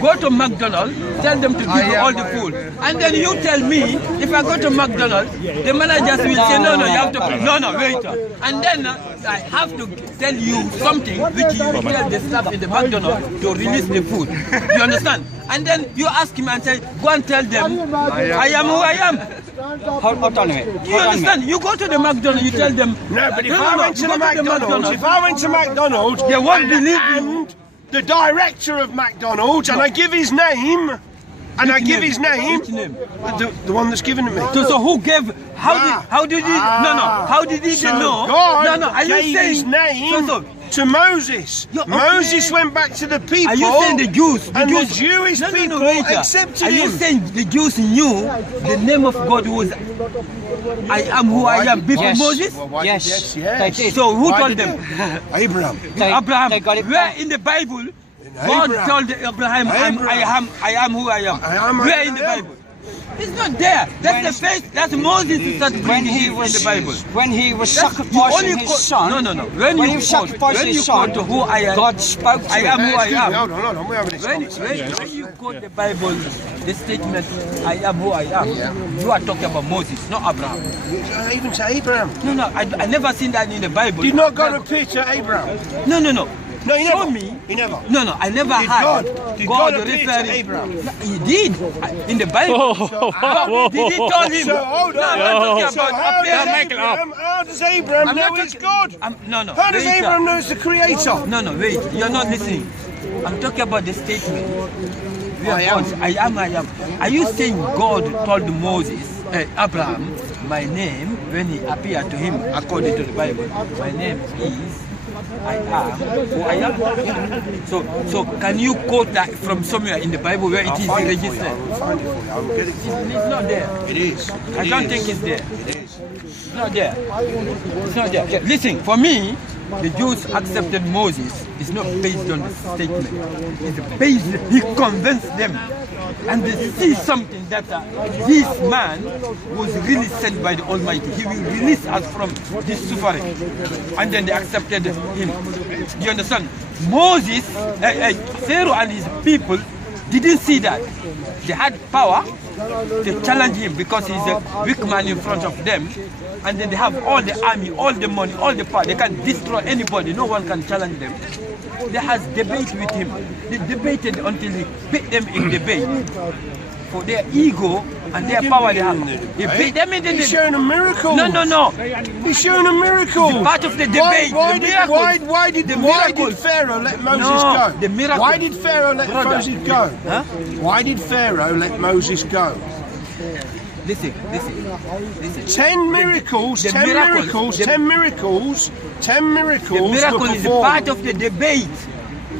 go to McDonald's, tell them to give you all the food. And then you tell me, if I go to McDonald's, the managers will say, no, you have to pay. No, wait. And then I have to tell you something which you tell the staff in the McDonald's to release the food. Do you understand? And then you ask him and say, go and tell them, I am who I am. Hold on a minute. You understand? You go to the McDonald's, you tell them. No, but if I went to the McDonald's, they won't believe you. The director of McDonald's, and I give his name, the one that's given it me. So who gave? How did he? How did he know? God Are you gave saying his name to Moses. Moses went back to the people. Are you saying the Jews? The Jewish people accepted him. Are you saying the Jews knew the name of God was I am who I am before Moses? Yes. They did. So who told them? Abraham. Abraham. They got it. Where in the Bible God told Abraham, I am who I am? Where in the Bible? It's not there. That's the faith. That's Moses who started when he was in the Bible. When he was sacrificing his son. No. When he was sacrificing his son, who I am, God spoke to him. I am who I am. Hold on. We're having this conversation. When you quote the Bible, the statement, I am who I am, you are talking about Moses, not Abraham. I even say Abraham. No. I never seen that in the Bible. Did not God appear to Abraham? No. No, he Show never. me. He never. No, I never had Did God appear to referring. Abraham? No, he did in the Bible. Did he tell him? So hold on. No, I'm not talking about appearing. How does Abraham know it's God? No. How does Abraham know it's the Creator? No, wait. You're not listening. I'm talking about the statement. I am. Are you saying God told Moses, Abraham, my name, when he appeared to him, according to the Bible, my name is I am who I am? So can you quote that from somewhere in the Bible where it is registered? It's not there. It is. I don't think it's there. It is. It's not there. It's not there. Listen, for me, the Jews accepted Moses is not based on the statement. It's based, he convinced them. And they see something that this man was really sent by the Almighty. He will release us from this suffering. And then they accepted him. Do you understand? Moses, Pharaoh and his people didn't see that. They had power to challenge him because he's a weak man in front of them. And then they have all the army, all the money, all the power. They can destroy anybody. No one can challenge them. They had debate with him. They debated until he beat them in debate. For their ego and their power they have. He beat them in the debate. He's showing a miracle. No. He's showing a miracle. It's part of the debate. Why did Pharaoh let Moses go? The miracle. Why did Pharaoh let Moses go? Huh? Why did Pharaoh let Moses go? Listen. 10 miracles. The 10 miracles. The miracle is part of the debate.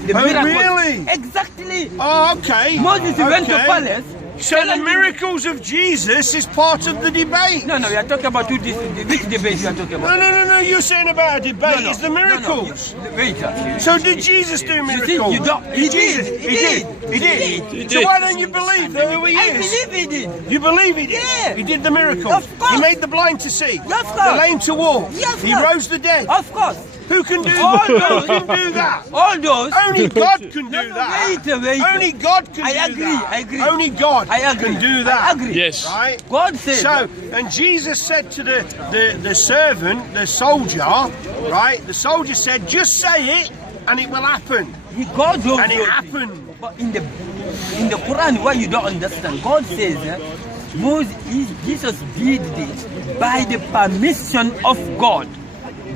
The miracle. Really? Exactly. Oh, okay. Moses went to palace. So the miracles of Jesus is part of the debate. No, we are talking about which debate you are talking about. No. You're saying about a debate. It's the miracles. Wait. So did Jesus do miracles? You don't. He did. So why don't you believe who he is? I believe he did. You believe he did? Yeah. He did the miracle. Of course. He made the blind to see. Of course. The lame to walk. Yeah, of He course. rose the dead. Of course. Who can do All that? those. Who can do that? All those. Only God can do that. Wait. Only God can do that. I agree. Only God can do that. I agree. Yes. Right? God said. So, and Jesus said to the servant, the soldier, right? The soldier said, just say it and it will happen. God knows. And it happened. But in the Quran, why you don't understand? God says Jesus did this by the permission of God.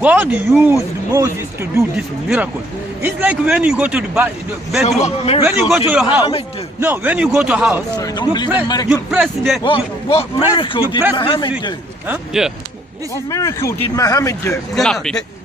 God used Moses to do this miracle. It's like when you go to the bedroom, when you go to your house. No, when you go to a house, you press the. What miracle did Muhammad do? Huh? Yeah. What miracle did Muhammad do?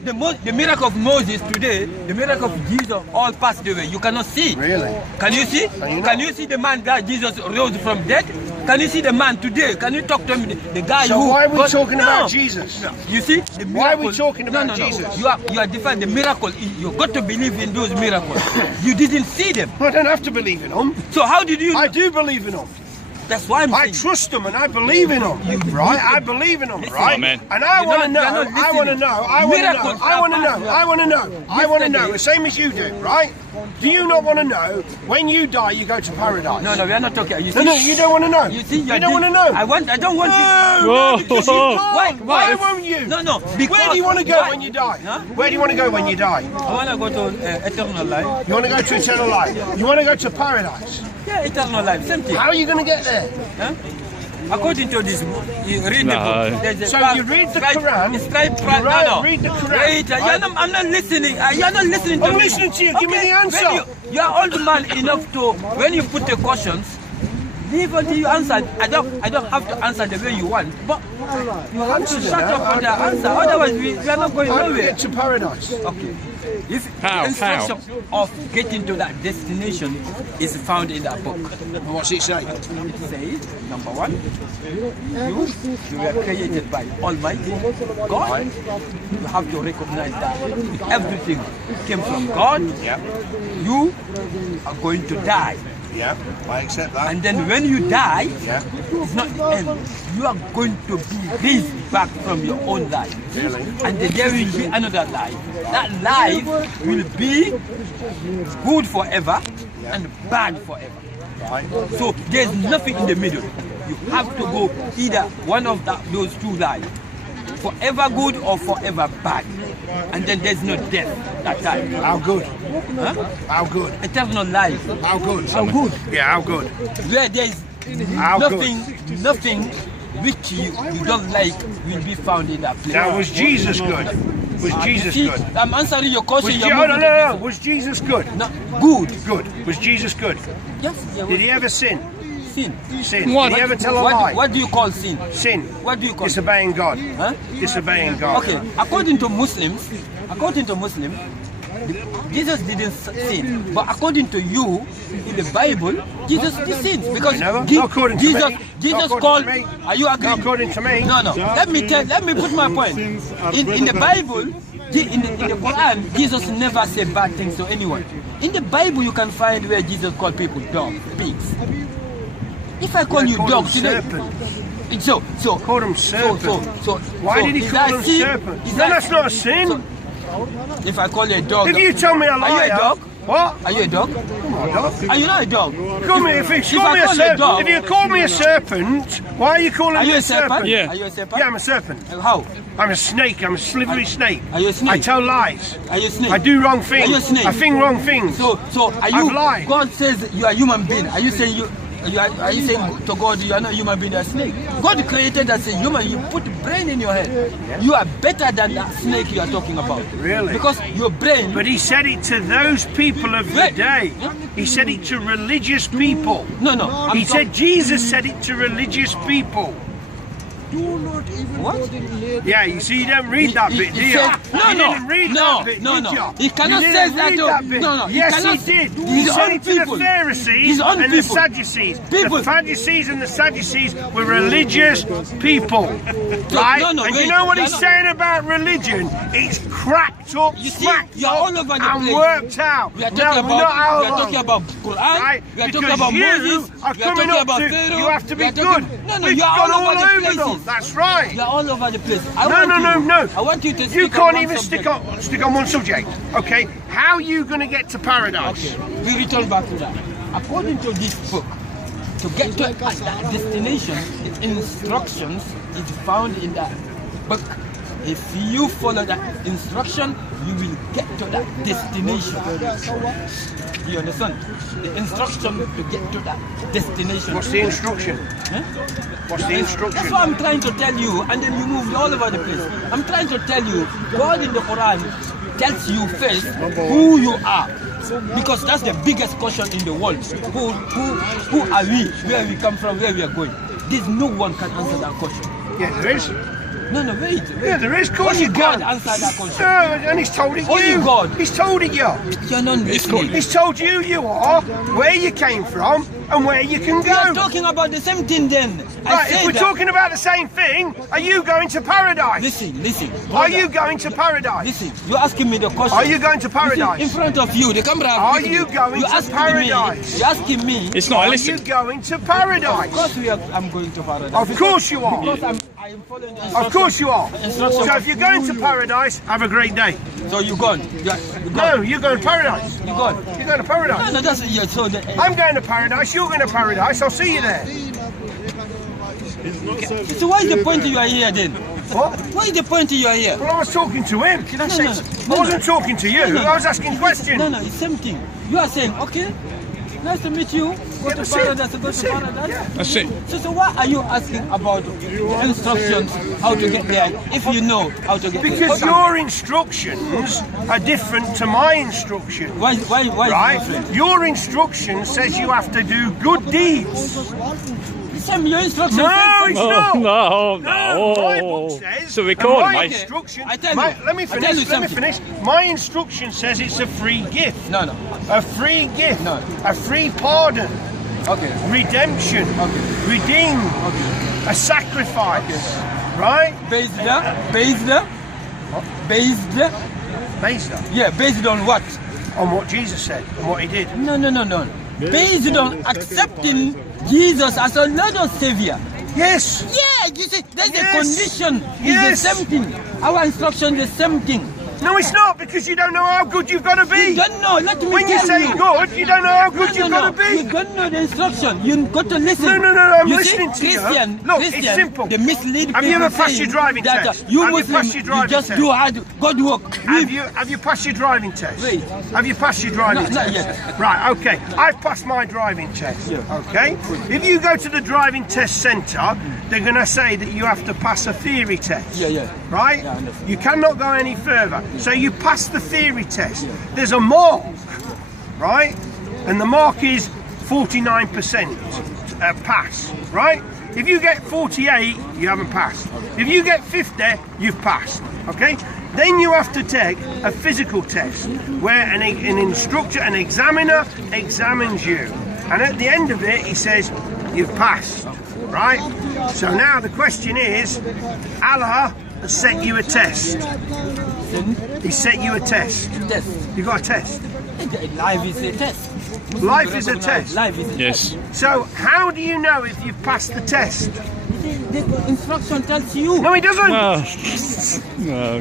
The miracle of Moses today, the miracle of Jesus, all passed away. You cannot see. Really? Can you see? Can you see the man that Jesus rose from dead? Can you see the man today? Can you talk to him? The guy so who. why are we talking about Jesus? No. You see? The miracle, why are we talking about no. Jesus? You are different. The miracle. You got to believe in those miracles. You didn't see them. I don't have to believe in them. So how did you? I do believe in them. That's why I'm saying. I trust them and I believe in them, right? I believe in them, right? Amen. And I want to know, I want to know, the same as you do, right? Do you not want to know when you die you go to paradise? No, we are not talking. You see, No, you don't want to know. You see, you don't want to know. I don't want you. No, because you can't. Why won't you? No. Where do you want to go when you die? Huh? Where do you want to go when you die? I want to go to eternal life. You want to go to eternal life. You want to go to paradise. Yeah, eternal life. Same thing. How are you going to get there? Huh? According to this, you read the book. There's a So you read the Quran. Read the Quran. Wait, I'm not listening. You're not listening to me. I'm listening to you. Give me the answer. When you are old man enough to, when you put the questions, leave until you answer. I don't have to answer the way you want, but you have to shut up on the answer. Otherwise, we are not going How do we nowhere. get to paradise? Okay. If the instruction of getting to that destination is found in that book. What's it say? It says, number one, you were created by Almighty God. You have to recognize that everything came from God. Yeah. You are going to die. Yeah, I accept that. And then when you die, Yeah. it's not the end. You are going to be raised back from your own life. Really? And then there will be another life. That life will be good forever and bad forever. Right. So there's nothing in the middle. You have to go either one of those two lives. Forever good or forever bad. And then there's no death that time. How good? Huh? How good? Eternal life. How good? How good? Yeah, how good? Where there is How nothing which you don't like will be found in that place. Now, was Jesus good? Was Jesus See, good? I'm answering your question. No. Was Jesus good? No, good. Good. Was Jesus good? Yes. Did he ever sin? Sin. Sin. Did he ever tell a lie? What do you call sin? Sin. What do you call it? Disobeying God. Huh? Disobeying God. Okay, according to Muslims, Jesus didn't sin. But according to you, in the Bible, Jesus did sin. Because Not according to Jesus me. Jesus Not called. according to me. Are you agreeing? Not according to me. No. Let me put my point. In the Bible, in the Quran, Jesus never said bad things to anyone. In the Bible, you can find where Jesus called people dogs, pigs. If I call you dog today, so Called him serpent. Why did he is call that him sin? serpent? Is No, that- that's not a sin. so if I call you a dog, If you tell me a liar, are you a dog? What? Are you a dog? Dog? Are you not a dog? Call me if you I call me a call you a serpent. dog- If you call me a serpent, why are you calling Are me you a a serpent? Yeah. Are you a serpent? Yeah, I'm a serpent. How? I'm a snake. I'm a slithery snake. Are you a snake? I tell lies. Are you a snake? I do wrong things. Are you a snake? I think wrong things. So are you? I've lied. God says you are a human being. Are you saying are you saying to God you are not a human being, you are a snake? God created us as a human. You put brain in your head. You are better than that snake you are talking about. Really? Because your brain. But he said it to those people of the Wait. day. He said it to religious people. No. He said Jesus said it to religious people. What? Yeah, you see, you don't read that bit, do you? No, You didn't read that bit, did you? He cannot You say didn't that. read that bit. No. Yes, he cannot, did. He His said own it to the people. Pharisees His own and the people. Sadducees. People. The Pharisees and the Sadducees were religious people, right? no, and wait, you know what you're he's not- saying about religion? It's cracked up, You see, cracked you're up, all over the and place. worked out. We are No, talking we're not about. We are out talking about Quran. Right? We are Because talking about you Moses. are We are coming talking up about to, Pharaoh. you have to We be are talking- good. No, We've you are gone all over the over places. them. That's right. You are all over the place. No. I want you to. You speak on can't one even subject. stick on one subject. Okay, how are you going to get to paradise? Okay, we return back to that. According to this book, to get to that destination, the instructions is found in that book. If you follow that instruction, you will get to that destination. You understand? The instruction to get to that destination. What's the instruction? Huh? What's the instruction? That's what I'm trying to tell you, and then you move all over the place. I'm trying to tell you, God in the Quran tells you first who you are. Because that's the biggest question in the world. Who are we? Where we come from, where we are going? There's no one can answer that question. Yeah, there is. No, wait. Yeah, there is. Of course Only you God can. answered that question. No, and he's told it Only you. God. He's told it you. You're not listening. He's told you are, where you came from, and where you can We are go. talking about the same thing then. Right, if we're talking about the same thing, are you going to paradise? Listen. Are you going to paradise? Listen, you're asking me the question. Are you going to paradise? In front of you, the camera. Are you going You're to asking paradise? Me, you're asking me. It's not. Are Listen. you going to Of paradise? course I'm going to paradise. Of course you are. Because I I am following the Of instruction. course you are. Instruction. So if you're going to paradise, have a great day. So you're gone. You're No, gone. you're going to paradise. You're gone. You're going to No, paradise. no, that's yeah. So the, I'm going to paradise. You're going to paradise. I'll see you there. so what is the point you are here then? What? What is the point you are here? Well, I was talking to him. No, no, I wasn't talking to you. No, no. I was asking questions. No, no, it's same thing. You are saying, okay, nice to meet you. Go to that's it. paradise. Go That's to it. paradise. Yeah. That's it. So why are you asking about instructions how to get there if you know how to get there? Because Okay. your instructions are different to my instructions. Why Right? is it different? Your instruction says you have to do good deeds. Same your instructions. No, it's not. No, My no. book says. So record, and my mate. instruction. I tell my- you. Let me I tell finish. you Let me something. finish. My instruction says it's a free gift. No, no. A free gift. No. A free pardon. Okay. Redemption. Okay. Redeem. Okay. A sacrifice. Right? Based Based yeah, based on what? on what Jesus said and what he did. No. Based on accepting Jesus as a Lord and Savior. Yes. Yeah, you see, there's Yes. a condition. Yes. It's the same thing. Our instruction is the same thing. No, it's not, because you don't know how good you've got to be. You don't know. Let me When you tell say you. good, you don't know how good you've got to You be. don't know the instruction. You got to listen. No, I'm You listening see, to you. Christian, Look, it's Christian, simple. They mislead Have you people ever passed your saying driving that, test? You Have you Muslim, passed your driving just test? do hard God work. Have you passed your driving test? Wait. Have you passed your driving No, not test? yet. Right, okay. I've passed my driving test. Yeah. Okay? If you go to the driving test centre, they're going to say that you have to pass a theory test. Yeah. Right? Yeah, I understand. You cannot go any further. So you pass the theory test. There's a mark, right? And the mark is 49% pass, right? If you get 48, you haven't passed. If you get 50, you've passed, okay? Then you have to take a physical test where an instructor, an examiner examines you. And at the end of it, he says, you've passed, right? So now the question is, Allah has set you a test. He set you a test. Test. You got a test. Life is a test. Life is a test. Life is a Yes. So how do you know if you've passed the test? test. The instruction tells you. No, he doesn't. No,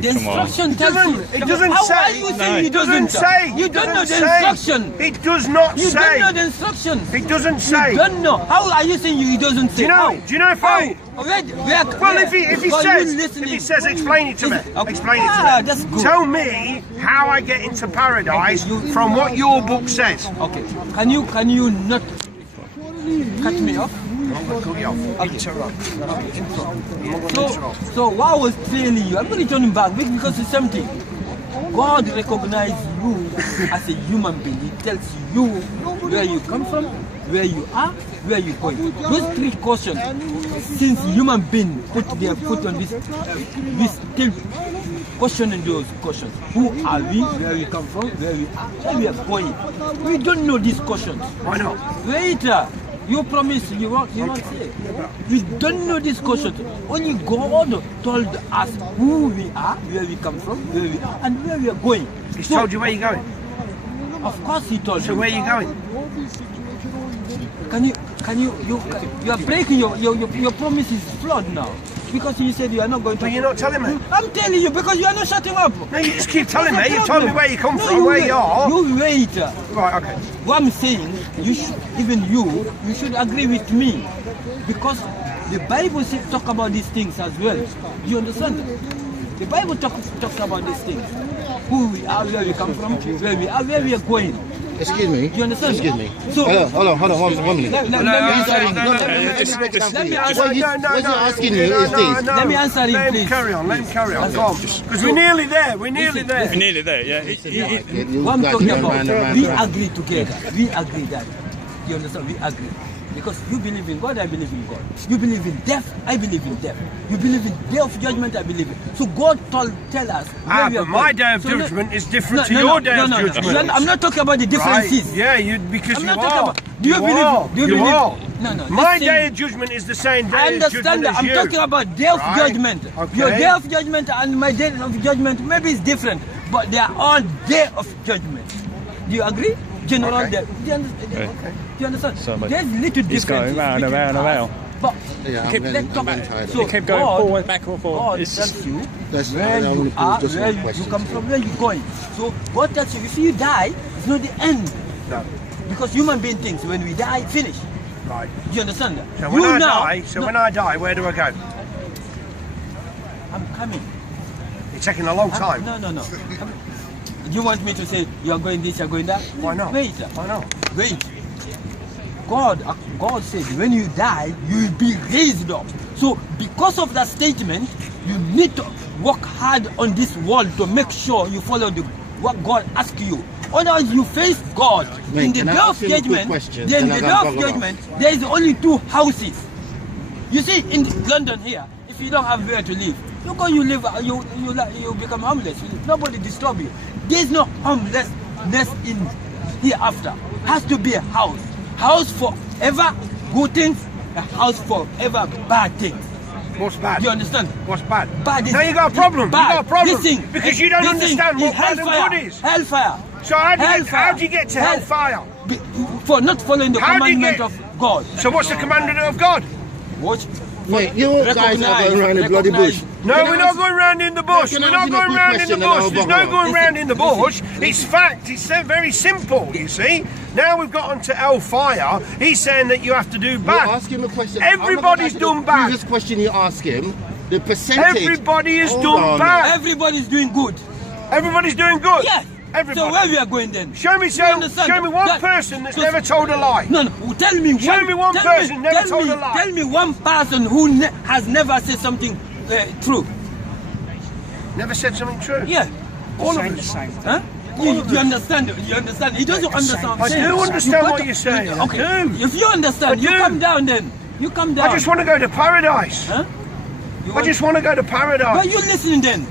The come on. instruction tells you. It doesn't How say. are you saying It it doesn't say. You It don't know the doesn't say. instruction. It does not You say. don't know the instruction. It doesn't You say. don't know. How are you saying you doesn't say? Do you know? How? Do you know if How? I? Well, If he says, explain it to me. Okay. Explain it to Ah, me. that's good. Tell me how I get into paradise from what your book says. Okay. Can you not cut me off? So what I was telling you, I'm going to turn him back because it's something. God recognizes you as a human being. He tells you where you come from, where you are, where you're going. Those three questions, since human being put their foot on this, we still questioning those questions. Who are we? Where we come from? Where we are? Where we are going? We don't know these questions. Why not? Wait, you promise you won't say. We don't know these questions. Only God told us who we are, where we come from, where we are, and where we are going. He's So, told you where you're going. of course he told So you. where are you going? You are breaking your promise is flawed now. Because you said you are not going to. But you're not telling me. I'm telling you because you are not shutting up. No, you just keep telling me. You've told me where you come No, from, where you are. You wait. Right, okay. What I'm saying, you should agree with me, because the Bible talk about these things as well. You understand? The Bible talks about these things. Who we are, where we come from, where we are, where we are going. Excuse me. You understand? Excuse me. So Hold on, one minute. let me answer you. Let me answer. What he's asking you is this. Let me answer him, Let him please. carry on, let him carry on. Go on. Because we're nearly there, we're nearly there. We're nearly there, yeah. What I'm talking about, we agree together. We agree that. You understand? We agree. Because you believe in God, I believe in God. You believe in death, I believe in death. You believe in day of judgment, I believe in. So God tell us where we are But my going. day of So judgment is different to no, your day of no. judgment. I'm not talking about the differences. Right? Yeah, because I'm you not talking are. about. Do you believe? are. Do you You believe? are. No. My listen. day of judgment is the same day I of understand judgment that. as I'm you. talking about day of Right. judgment. Okay. Your day of judgment and my day of judgment maybe is different, but they are all day of judgment. Do you agree? General Okay. day. Do you understand? Okay. Do you understand? So, but There's little difference. He's going round and round and round. But Yeah, okay, I'm let's talk. tired. So You keep going God, forward, back and forth. God It's tells just- you That's- where I you wanna pose are, just where one you question. come from, where you're going. So God tells you if you die, it's not the end. No. Because human being thinks when we die, finish. Right. Do you understand that? So you when I now, die, no, when I die, where do I go? I'm coming. It's taking a long time. No. You want me to say you are going this, you are going that? Why not? Wait. Why not? Wait. God said when you die, you will be raised up. So because of that statement, you need to work hard on this world to make sure you follow what God asks you. Otherwise, you face God. Wait, in the can I day of ask you a quick judgment, question? then Then the I day can of follow up. judgment, there is only 2 houses. You see, in London here, if you don't have where to live, you become homeless. Nobody disturb you. There is no homelessness in hereafter. Has to be a house. House forever good things, a house forever bad things. What's bad? Do you understand? What's bad? Bad is Now you got a problem. bad. You got a problem. This thing, because you don't this thing understand is what bad and hellfire. good is. Hellfire. So how do you get to hellfire? For not following the How do you commandment get- of God. So what's the commandment of God? Watch. Wait, you guys are going around the bloody bush. No, we're not going round in the bush. Can I We're not ask you a going quick round in the question and I'll bush. There's bugger no off? going round in the bush. Listen. It's fact. It's very simple, you see. Now we've got onto hellfire. He's saying that you have to do You bad. ask him a question. Everybody's done bad. Previous question you ask him, the percentage. Everybody is Hold done on. bad. Everybody's doing good. Everybody's doing good. Yes. Everybody. So where we are going then? Show me You understand? one That- person that's so- never told a lie. No. Tell me Show me one person never told a lie. Tell me one person who has never said something true. Never said something true. Yeah. All of Saying it. the same thing. Huh? You understand? You understand? He doesn't understand. what I'm I saying. do understand got what to- you're saying. I Okay. do. If you understand, I you do. come down then. You come down. I just want to go to paradise. Huh? You I want- just want to go to But paradise. you listening then?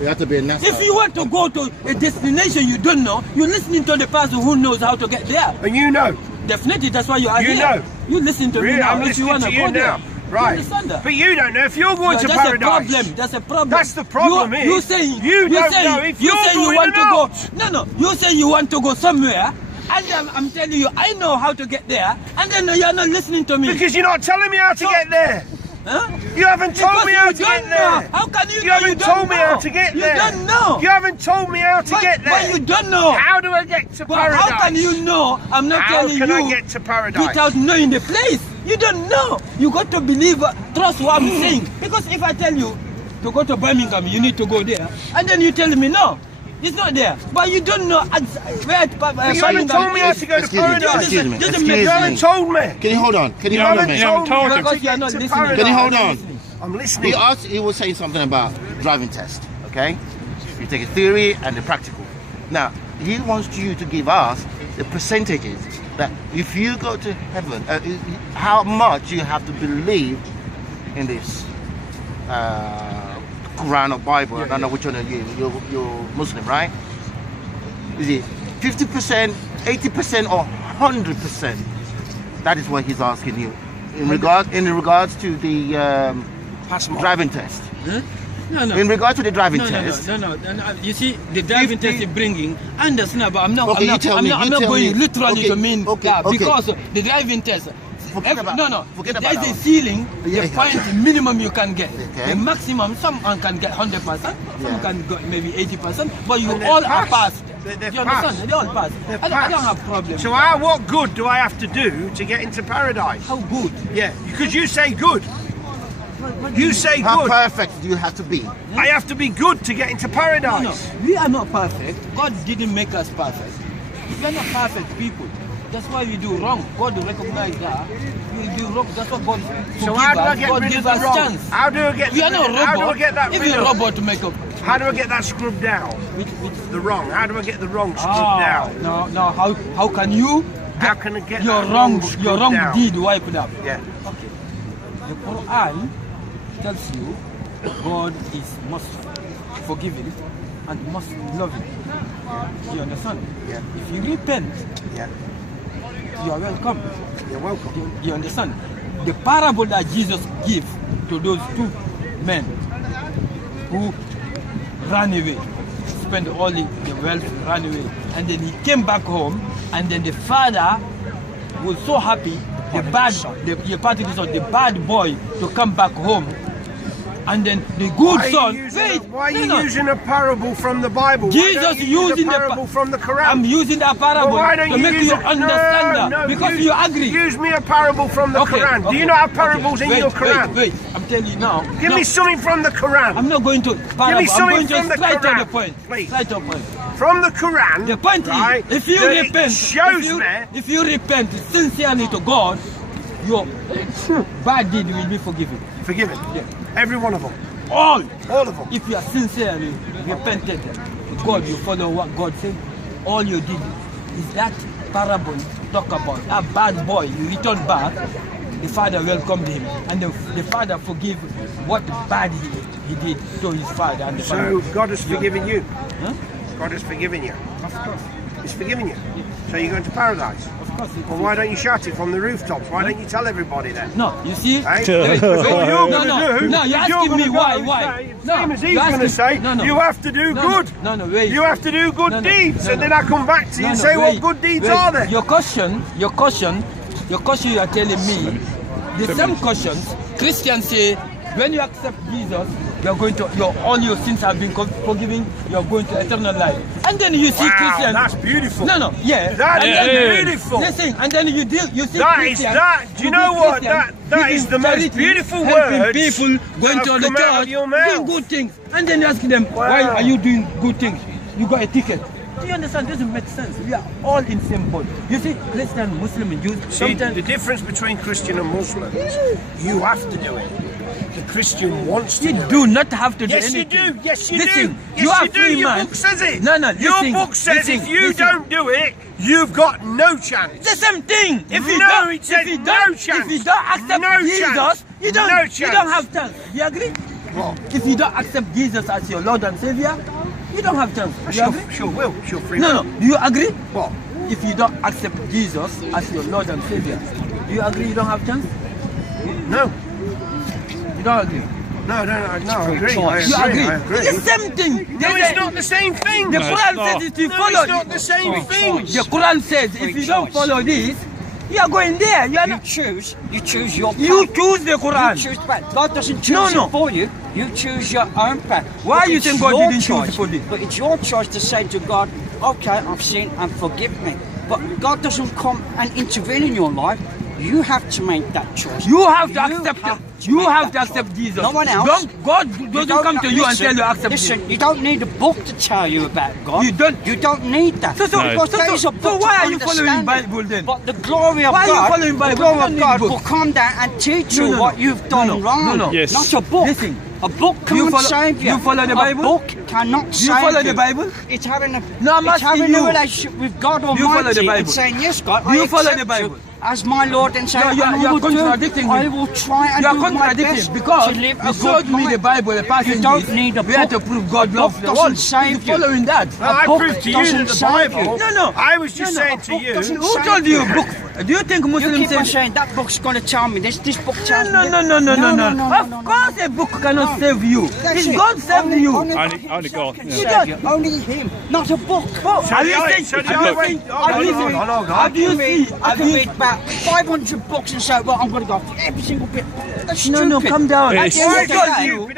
You have to be a NASA. If you want to go to a destination you don't know, you're listening to the person who knows how to get there. And you know. Definitely, that's why you are You here. know. You listen to me Really, now. I'm if you listening want to to you go there. now. You Right. understand that? But you don't know if you're going to that's paradise. a problem. That's a problem. That's the problem You is, saying you don't say, know if you you're say you going want or to not. go. No. You say you want to go somewhere, and I'm telling you, I know how to get there, and then you're not listening to me. Because you're not telling me how to get there. Huh? You haven't told Because me how you to don't get know. there. How can you You know haven't you don't told me know? how to get there. You don't know. You haven't told me how to get there. But you don't know. How do I get to But paradise? how can you know? I'm not How telling can you I get to paradise? without knowing the place. You don't know. You got to believe, trust what I'm saying. Because if I tell you to go to Birmingham, you need to go there, and then you tell me no, it's not there. But you don't know where You haven't told me how to go to Excuse me, paradise. excuse me, Doesn't excuse make You me. haven't told me. Can you hold on? Can you You hold on, haven't man? told me told how him. to Because you are get not to listening. Can you paradise. hold on? I'm listening. He was saying something about driving test, okay? You take a theory and the practical. Now, he wants you to give us the percentages that if you go to heaven, how much you have to believe in this Quran or Bible. I don't know which one are you. You're Muslim, right? Is it 50%, 80%, or 100%? That is what he's asking you. In regards to the driving test. Huh? No. In regard to the driving No. test. You see, the driving test is bringing. I understand, but I'm not. Okay, I'm you not, tell I'm me, not, you I'm not tell going me. literally Okay, to mean okay, that okay. because the driving test. Forget about There's that a one. ceiling. Yeah, The point minimum you can get. Okay. The maximum, someone can get 100%. Some Yeah. can get maybe 80%. But you And they're all are passed. passed. They're You understand? passed. They all passed. They're I don't passed. have problem. So what good do I have to do to get into paradise? How good? Yeah, because you say good. You say How good. perfect do you have to be? I have to be good to get into No, paradise. we are not perfect. God didn't make us perfect. We are not perfect people. That's why we do wrong. God recognize that. We do wrong. That's what God So forgive how do I us. get God rid give of the us wrong? chance. How do I get? We are not How do I robot. get that If rid you're a of? robot to make up How do I get that scrubbed down? with The wrong. How do I get the wrong scrubbed down? no. How can you How can I get your that wrong scrubbed down? deed wiped up? Yeah. Okay. The Quran tells you God is most forgiving and most loving. You understand? Yeah. If you repent, Yeah. you are welcome. You're welcome. You understand? The parable that Jesus gave to those two men who ran away, spent all the wealth, ran away, and then he came back home, and then the father was so happy you're part of the son, the bad boy to come back home, and then the good son. Why are you using a parable from the Bible? Jesus using the parable from the Quran. I'm using that parable to make you understand that because you agree. Use me a parable from the Quran. Do you not have parables in your Quran? Wait, I'm telling you now. Give me something from the Quran. I'm not going to parable. Give me something I'm going from to the straight Quran, to the point. please. Straight to the point. From the Quran, The point right, is, if you repent, if you repent sincerely to God, your bad deed will be forgiven. Forgiven. Yeah. Every one of them. All of them. If you are sincerely repented to God, you follow what God said. All you did is that parable talk about a bad boy. You return back, the father welcomed him, and the father forgive what bad he did to his father and the father. So God has forgiven you. Huh? God has forgiven you. Of course. He's forgiven you. So you're going to paradise. Of course. Well, why don't you shout it from the rooftops? Why don't you tell everybody then? No, you see? Hey? No, you're asking me why? No, same as he's going to say, you have to do good. Wait. You have to do good deeds. And then I come back to you and say, what good deeds are there? Your question you are telling me, the same questions Christians say, when you accept Jesus, all your sins have been forgiven, you're going to eternal life. And then you see Christians. That's beautiful. Yeah. That is beautiful. Listen, and then you see Christians. Do you know what? That is the most beautiful word. People going to the church, doing good things. And then you ask them, why are you doing good things? You got a ticket. Do you understand? It doesn't make sense. We are all in the same boat. You see, Christian, Muslim, and Jews. See, the difference between Christian and Muslims, you have to do it. The Christian wants to do it. You do not have to do anything. Yes, you do. Listen, Yes, you do. Your book says it. Your book says if you don't do it, you've got no chance. The same thing. If you no don't chance. If you don't accept Jesus, you don't have chance. You agree? What? If you don't accept Jesus as your Lord and Savior, you don't have chance. You agree? Sure will. Sure free will. No. Do you agree? What? If you don't accept Jesus as your Lord and Savior, do you agree you don't have chance? No. You don't agree? No, I agree. You agree? It's the same thing. No, it's not the same thing. The Quran says if you follow it's not the same thing. The Quran says if you don't follow this, you are going there. You choose your path. You choose the Quran. You choose the path. God doesn't choose it for you. You choose your own path. Why you think God didn't choose for this? But it's your choice to say to God, okay, I've sinned and forgive me. But God doesn't come and intervene in your life. You have to make that choice. You have to accept it. You have to accept Jesus. No one else. God doesn't come to you and tell you accept Jesus. Listen, you don't need a book to tell you about God. You don't need that. So why are you following Bible then? But the glory of God, the glory of God will come down and teach you what you've done wrong. Yes. Not a book. Listen. A book can't save you. You follow the Bible? A book cannot save you. You follow the Bible? It's having a relationship with God Almighty. You follow the Bible? And saying, yes, God, I follow the Bible? As my Lord and Savior. No, you are contradicting him. I will try and do my best because to live you showed me the Bible, the passage. You don't need a book. We have to prove God loves the world. You're following that. I proved to you that the Bible. No. I was just saying to you. Who told you a book? Do you think Muslims you keep on saying that book's going to tell me this book tells me No. Of course a book cannot save you. It's God saved you. Only God. Only Him, not a book. Have you seen? I can read about 500 books and say, well, I'm going to go for every single bit. That's stupid. No, come down. Yes. Why told you? What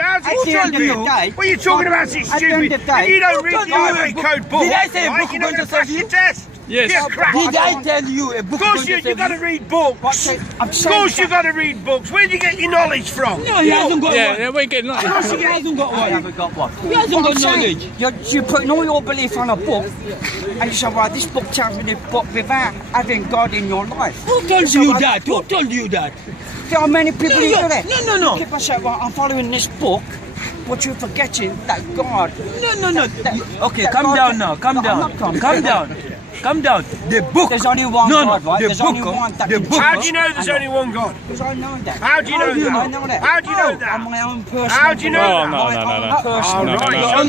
are you talking about? It's stupid. If you don't read the highway code book, did I say a book you're going not to going to pass save you? your test. Yes. Did I tell you a book? Of course you've got to read books. Of course you've got to read books. Where do you get your knowledge from? No, he hasn't got one. Yeah, we ain't getting He hasn't got one. I haven't got one. He hasn't got knowledge. You're putting all your belief on a book, and you say, well, this book tells me this book without having God in your life. Who told you that? Who told you that? There are many people who do that. No. You keep on saying, well, I'm following this book, but you're forgetting that God. No. Okay, calm down now. Calm down. The book. There's only one God, right? There's only one. How do you know there's only one God? Because I know that. How do you know that? I know that. How do you know that? I'm my own person. How do you know that? No. So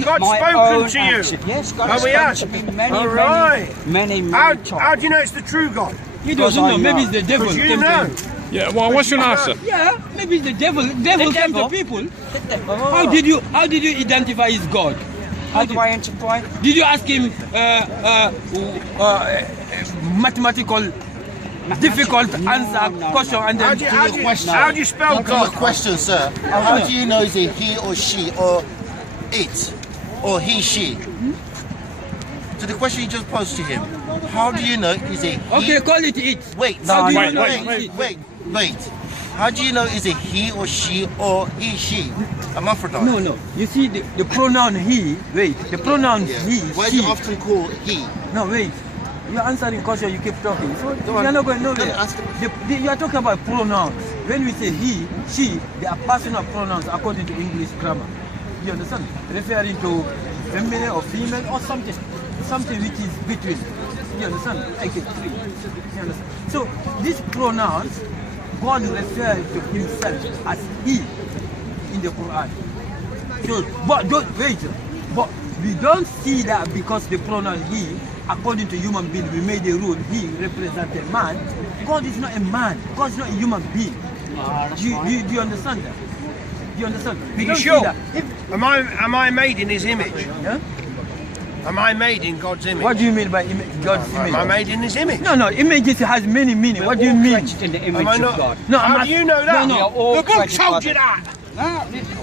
God's spoken to you. Yes, God has spoken to me many times. How do you know it's the true God? He doesn't know. Maybe it's the devil. Because you know. Yeah, well, what's your answer? Yeah, maybe it's the devil. Devil came to people. How did you identify his God? How do I identify? Did you ask him mathematical difficult answer question and then How do you spell Your God? question, sir. How do you know is it he or she or it or he, she? So the question you just posed to him, how do you know is it he? okay, call it it. Wait, How do you wait, know wait, it? wait. How do you know is it he or she or he, she? Hermaphrodite. No. You see the pronoun he. Wait, the pronoun he. Why is she. it often called he? No, wait. You're answering question, you keep talking. So on. you're not going nowhere. Don't ask You are talking about pronouns. When we say he, she, they are personal pronouns according to English grammar. You understand? Referring to feminine or female or something which is between. You understand? Like a tree. You understand? So these pronouns, God refers to himself as he in the Quran. So, but don't wait. But we don't see that because the pronoun he, according to human being, we made a rule, he represents a man. God is not a man. God is not a human being. Do you understand that? Do you understand? We You don't sure? see that. Am I made in His image? Yeah? Am I made in God's image? What do you mean by God's Am I image? made in His image? No, images has many meaning. What do you mean? In the image Am I of not? God. No, How do you know that? No, all The book created by told you God. that.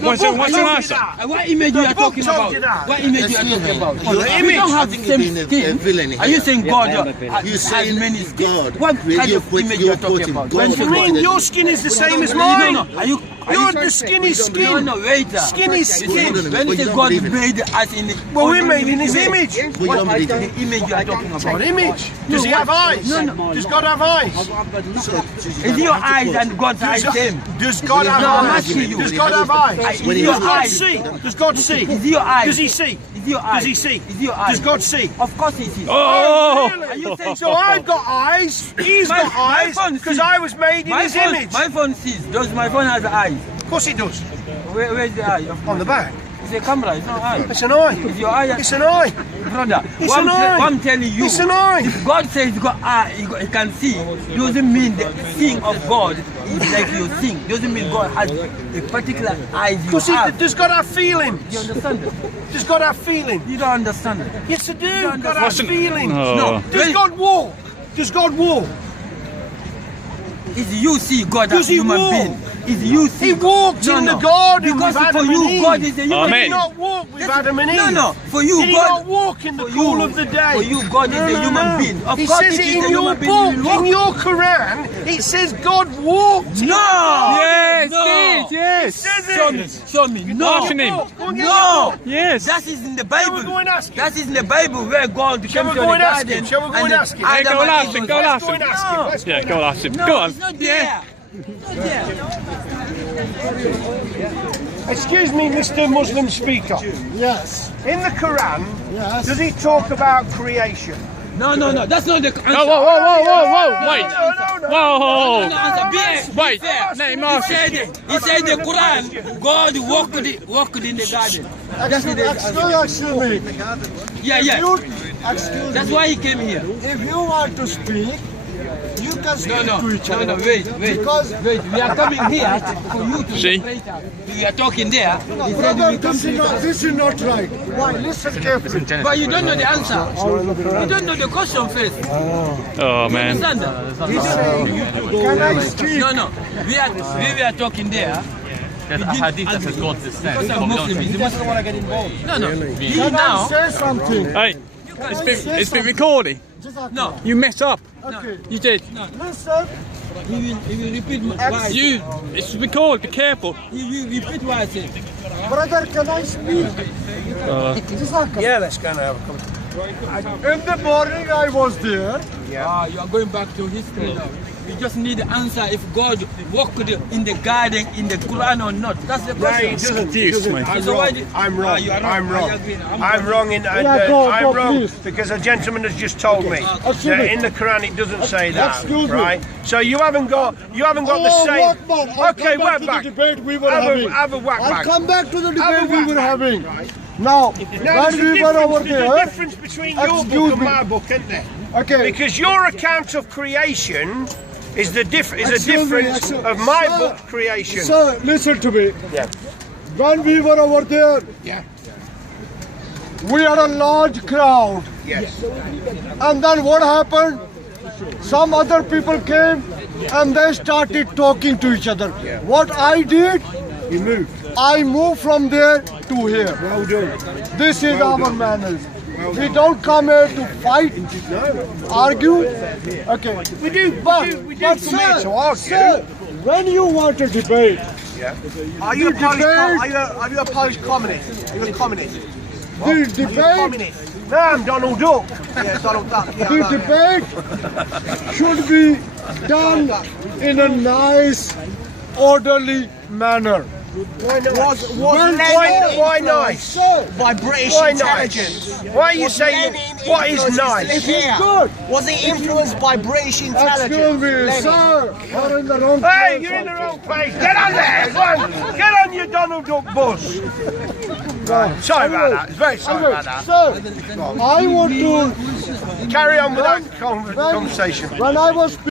What's your answer? What image you are book talking told about? you that. What image you are Excuse talking me. about? The We image. don't I have think the you're same being a skin. villain Are you here. saying Yeah, God I am a villain. You has saying many skins? God. What kind of You're image you are talking quoting about? God. When What do you you mean? God. Your skin is the same as No, mine. Are you The skin is skin. No, wait. Skin is You skin. see, No, no, no, when but you you say don't God believe it. made us in the Well, we're made in His image. But you don't What believe the it. image you are talking about? What image? Does He have eyes? No. Does God have eyes? Is your eyes and God's eyes same? Does God have No, I'm eyes? asking you. Does God have eyes? When he Is your Does God eyes? see? Does God see? Is your eyes? Does He see? Is your eyes? Does He see? Is your eyes? Does God see? Of course he sees. Oh! Are you saying So I've got eyes, He's My- got my eyes, phone because sees. I was made in His image. My phone sees. Does my phone has eyes? Of course it does. Where's the eye? On the back. It's a camera. It's not eye. It's an eye. Is your eye? It's an eye. Brother, It's what an eye. I'm telling you, It's an eye. if God says he got eye, he can see, doesn't mean the seeing of God is like your seeing. Doesn't mean God has a particular eyes you Because have. does God have feelings? You understand it? Does God have feelings? You don't understand it. Yes, I do. don't God has understand. feelings. Oh. No. Does When- God walk? Does God walk? Is you see God Does as a he human walk? being? Is you see He walked in the garden because with for Adam you and Eve. God is a human Amen. Did being. he not walk with Adam and Eve? No. For you Did he God. not walk in the for cool you- of the day? for you, God is a human being. Of He course says it it is in a your human being. book, He will walk. in your Quran. It says God walked. No. Yes, No. yes. Says it. Show me. Show me. No. Asking him. Go and get No. the book. Yes. That is in the Shall we Bible. go and ask him? That is in the Bible where God Shall came we to go the and ask him? garden. Shall we go and ask him? Hey, Adam go and and ask Eve him, was- go and ask Go and ask him. No. Let's Yeah, and go ask ask him. No, Go on. it's not Yeah. there. It's not there. him. Excuse me, Mr. Muslim speaker. Yes. In the Quran, Yes. does he talk about creation? No. That's not the answer. Oh, whoa, wait. No. Whoa. No, answer. Be Wait, fair. let him He ask. said the Quran, God walked in the garden. That's the Excuse me. Yeah. You, excuse That's me. why he came here. If you want to speak, you can speak No, to each other. wait. Because Wait, we are coming here for you to See? separate us. We are talking there. He said brother, we come this is not right. Why? Listen carefully. But you don't know the answer. You don't know the question first. Oh, You man. understand that? Can I speak? No. We are talking there. There's a hadith that says God descends. Because I'm Muslim, he's a Muslim. want to get involved. No. He Can I now. say something? Hey, it's been recording. No. You mess up. Okay. You did. Listen. He will repeat what I said. It's recorded. Be careful. He will repeat what I said. Brother, can I speak? Yeah, let's go and have a conversation. In the morning I was there. You are going back to history now. We just need the answer if God walked in the garden in the Quran or not. That's the No, he question. doesn't. Confused, mate. I'm So wrong. why did- I'm Ah, wrong. you are I'm I wrong. agree. I'm wrong in. Yeah, go, I'm wrong please. because a gentleman has just told me Excuse that me. in the Quran it doesn't say that. Excuse me. Right? So you haven't got the Oh, same. Akbar. I'll Okay, come back whack to back. the debate we were Have having. a whack I'll back. come back to the Have a debate we whack were back. having. Right. Now, Now, when we were over there's a there, difference between your Excuse book and me. my book, isn't there? okay, Because your account of creation is a Excuse me, difference excuse- of my Sir, book creation. sir, listen to me. Yeah. When we were over there, Yeah. we had a large crowd. Yes. And then what happened? some other people came and they started talking to each other. What I did, You moved. I moved from there to here. Well done. This is Well our done. manners. We don't come here to fight, argue. Okay. We do come here to argue. Sir, when you want to debate, Are you a Polish? debate- Are you a Polish communist? Are you a communist? the debate, Communist? No, I'm Donald Duck. Yeah, Donald Duck. Yeah, the debate should be done in a nice, orderly manner. Why not? When- Why nice? Sir, By British Why intelligence. nice? Why are you saying what is nice? it is good. Was he influenced by British Excuse intelligence? me, Lenny? sir. You're in the wrong Hey, place. you're in the wrong place. Get on there. Go on. Get on your Donald Duck bus. Sorry about that. It's very sorry about that. Sir, I want to. Carry on with that conversation. When I was